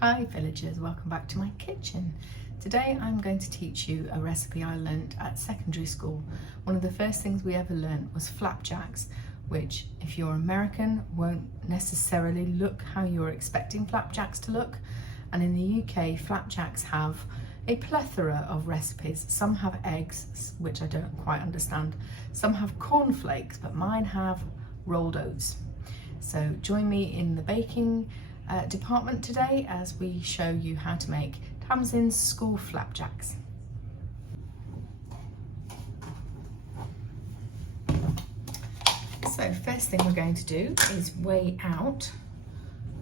Hi villagers, welcome back to my kitchen. Today I'm going to teach you a recipe I learnt at secondary school. One of the first things we ever learnt was flapjacks, which if you're American won't necessarily look how you're expecting flapjacks to look. And in the UK, flapjacks have a plethora of recipes. Some have eggs, which I don't quite understand. Some have cornflakes, but mine have rolled oats. So join me in the baking department today as we show you how to make Tamsin's school flapjacks. So first thing we're going to do is weigh out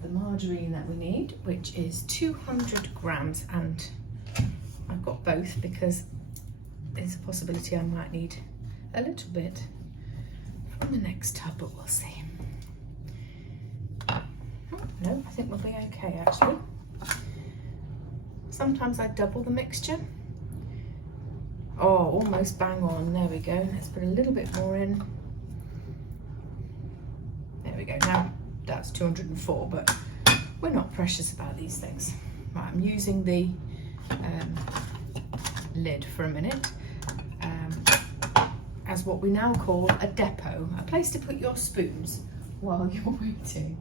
the margarine that we need, which is 200 grams, and I've got both because there's a possibility I might need a little bit from the next tub, but we'll see. No, I think we'll be okay actually. Sometimes I double the mixture. Oh, almost bang on, there we go. Let's put a little bit more in. There we go, now that's 204, but we're not precious about these things. Right, I'm using the lid for a minute as what we now call a depot, a place to put your spoons while you're waiting.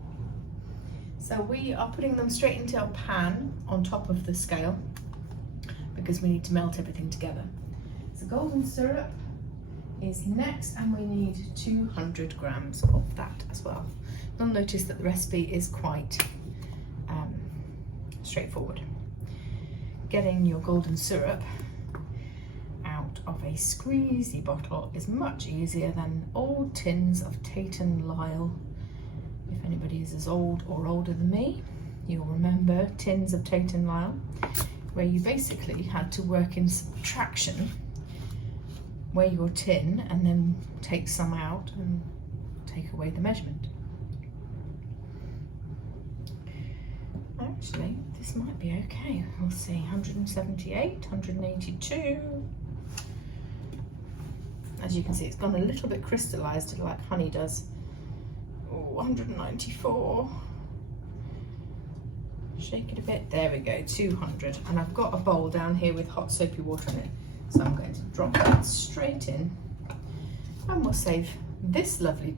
So we are putting them straight into a pan on top of the scale because we need to melt everything together. So golden syrup is next, and we need 200 grams of that as well. You'll notice that the recipe is quite straightforward. Getting your golden syrup out of a squeezy bottle is much easier than old tins of Tate and Lyle. If anybody is as old or older than me, you'll remember tins of Tate and Lyle, where you basically had to work in subtraction, weigh your tin and then take some out and take away the measurement. Actually, this might be okay. We'll see, 178, 182. As you can see, it's gone a little bit crystallized like honey does. 194. Shake it a bit. There we go, 200. And I've got a bowl down here with hot soapy water in it, so I'm going to drop that straight in, and we'll save this lovely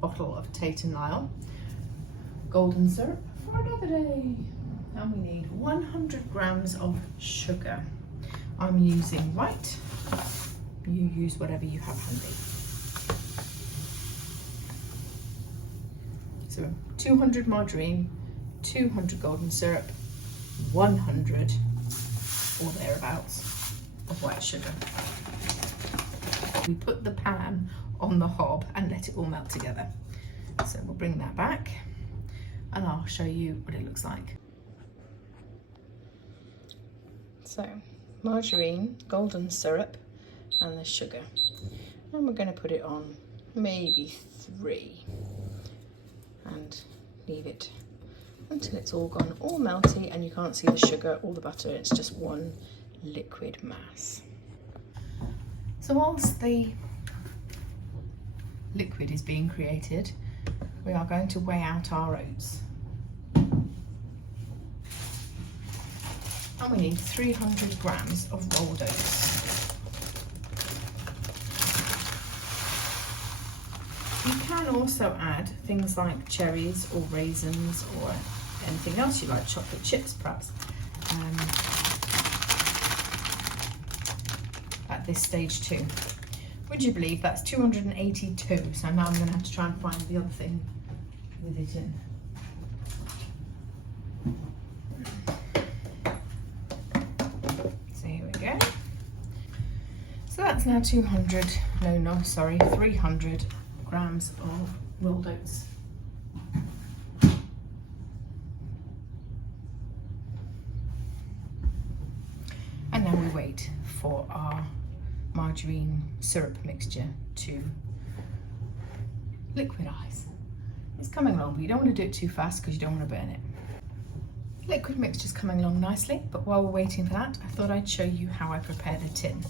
bottle of Tate and Lyle golden syrup for another day. And we need 100 grams of sugar. I'm using white. You use whatever you have handy. So 200 margarine, 200 golden syrup, 100 or thereabouts of white sugar. We put the pan on the hob and let it all melt together. So we'll bring that back and I'll show you what it looks like. So margarine, golden syrup and the sugar. And we're going to put it on maybe 3. And leave it until it's all gone, all melty, and you can't see the sugar or the butter. It's just one liquid mass. So whilst the liquid is being created, we are going to weigh out our oats. And we need 300 grams of rolled oats. You can also add things like cherries or raisins or anything else you like, chocolate chips perhaps, at this stage too. Would you believe that's 282? So now I'm going to have to try and find the other thing with it in. So here we go. So that's now 300 grams of rolled oats. And now we wait for our margarine syrup mixture to liquidize. It's coming along, but you don't want to do it too fast because you don't want to burn it. Liquid mixture's coming along nicely, but while we're waiting for that, I thought I'd show you how I prepare the tin.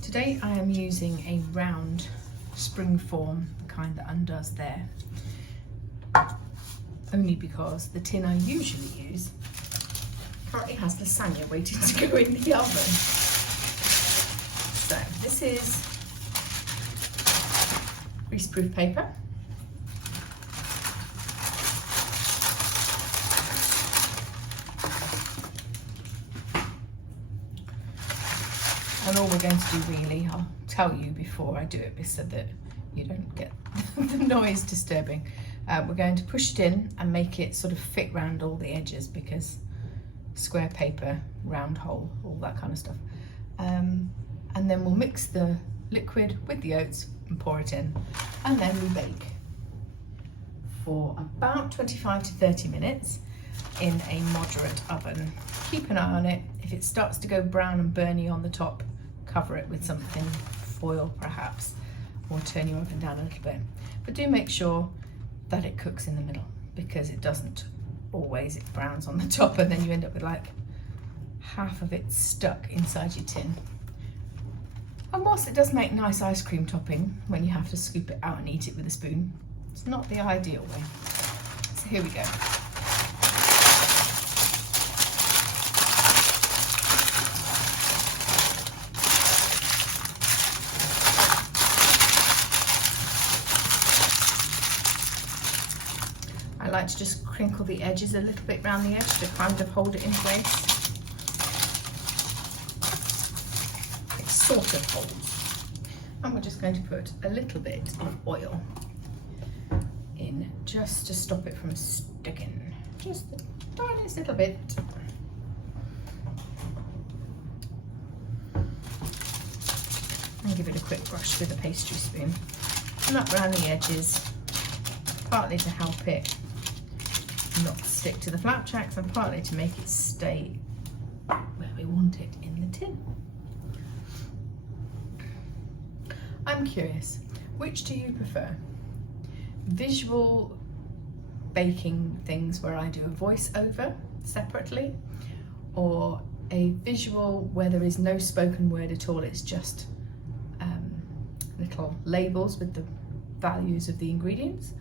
Today I am using a round spring form, the kind that undoes there, only because the tin I usually use currently has lasagna waiting to go in the oven. So this is greaseproof paper. And all we're going to do really, I'll tell you before I do it so that you don't get the noise disturbing. We're going to push it in and make it sort of fit round all the edges, because square paper, round hole, all that kind of stuff. And then we'll mix the liquid with the oats and pour it in, and then we bake for about 25 to 30 minutes in a moderate oven. Keep an eye on it. If it starts to go brown and burny on the top, cover it with something, foil perhaps, or turn your oven down a little bit. But do make sure that it cooks in the middle, because it doesn't always, it browns on the top and then you end up with like half of it stuck inside your tin. And whilst it does make nice ice cream topping when you have to scoop it out and eat it with a spoon, it's not the ideal way. So here we go. I like to just crinkle the edges a little bit around the edge to kind of hold it in place. It sort of holds. And we're just going to put a little bit of oil in just to stop it from sticking. Just the tiniest little bit. And give it a quick brush with a pastry spoon. And up around the edges, partly to help it not stick to the flapjacks and partly to make it stay where we want it in the tin. I'm curious, which do you prefer? Visual baking things where I do a voiceover separately, or a visual where there is no spoken word at all, it's just little labels with the values of the ingredients,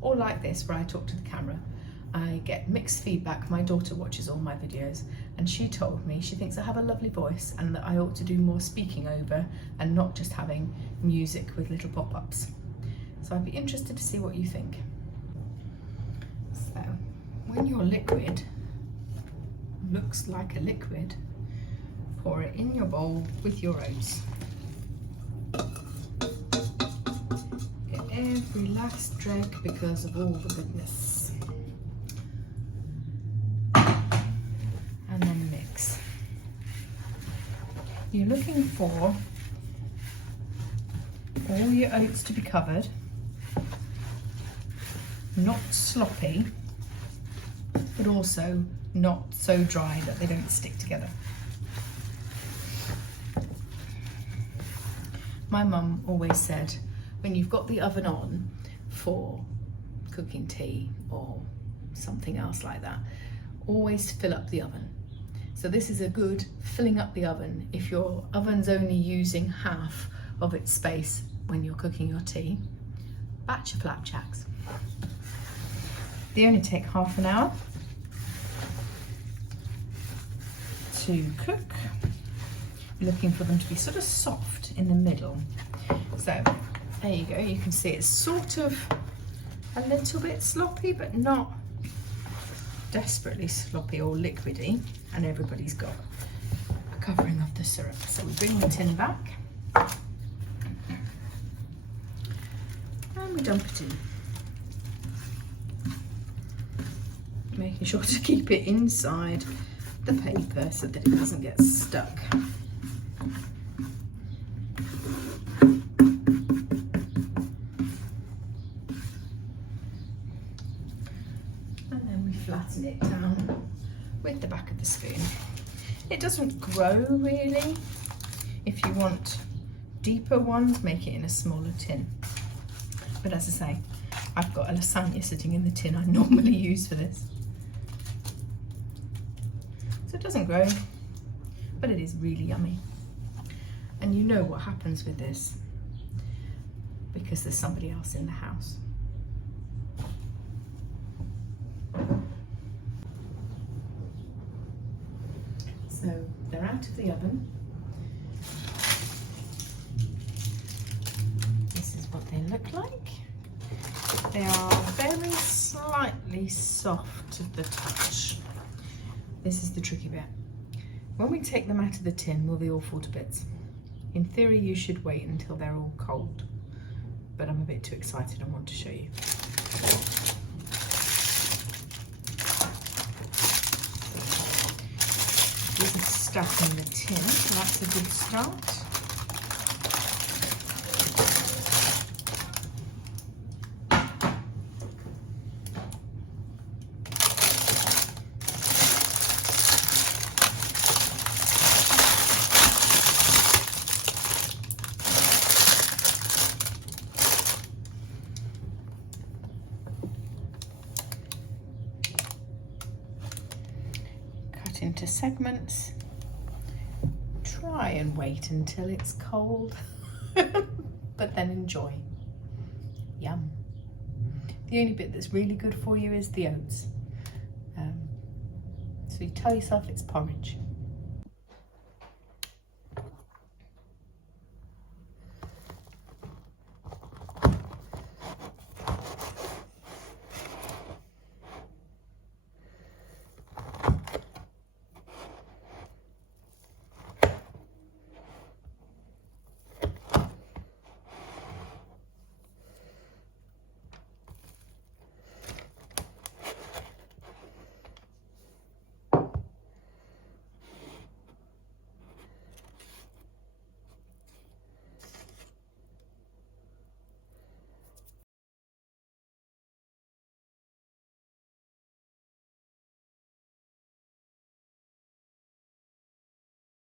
or like this where I talk to the camera? I get mixed feedback. My daughter watches all my videos and she told me she thinks I have a lovely voice and that I ought to do more speaking over and not just having music with little pop-ups. So I'd be interested to see what you think. So when your liquid looks like a liquid, pour it in your bowl with your oats. Get every last dreg because of all the goodness. And then mix. You're looking for all your oats to be covered, not sloppy, but also not so dry that they don't stick together. My mum always said, when you've got the oven on for cooking tea or something else like that, always fill up the oven. So this is a good filling up the oven if your oven's only using half of its space when you're cooking your tea. Batch of flapjacks. They only take half an hour to cook. Looking for them to be sort of soft in the middle. So there you go, you can see it's sort of a little bit sloppy, but not desperately sloppy or liquidy, and everybody's got a covering of the syrup. So we bring the tin back and we dump it in, making sure to keep it inside the paper so that it doesn't get stuck. Flatten it down with the back of the spoon. It doesn't grow really. If you want deeper ones, make it in a smaller tin. But as I say, I've got a lasagna sitting in the tin I normally use for this. So it doesn't grow, but it is really yummy. And you know what happens with this because there's somebody else in the house. they're out of the oven. This is what they look like. They are very slightly soft to the touch. This is the tricky bit. When we take them out of the tin, will they all fall to bits? In theory, you should wait until they're all cold, but I'm a bit too excited and want to show you. These are stuck in the tin, so that's a good start. Into segments. Try and wait until it's cold, but then enjoy. Yum. The only bit that's really good for you is the oats. So you tell yourself it's porridge.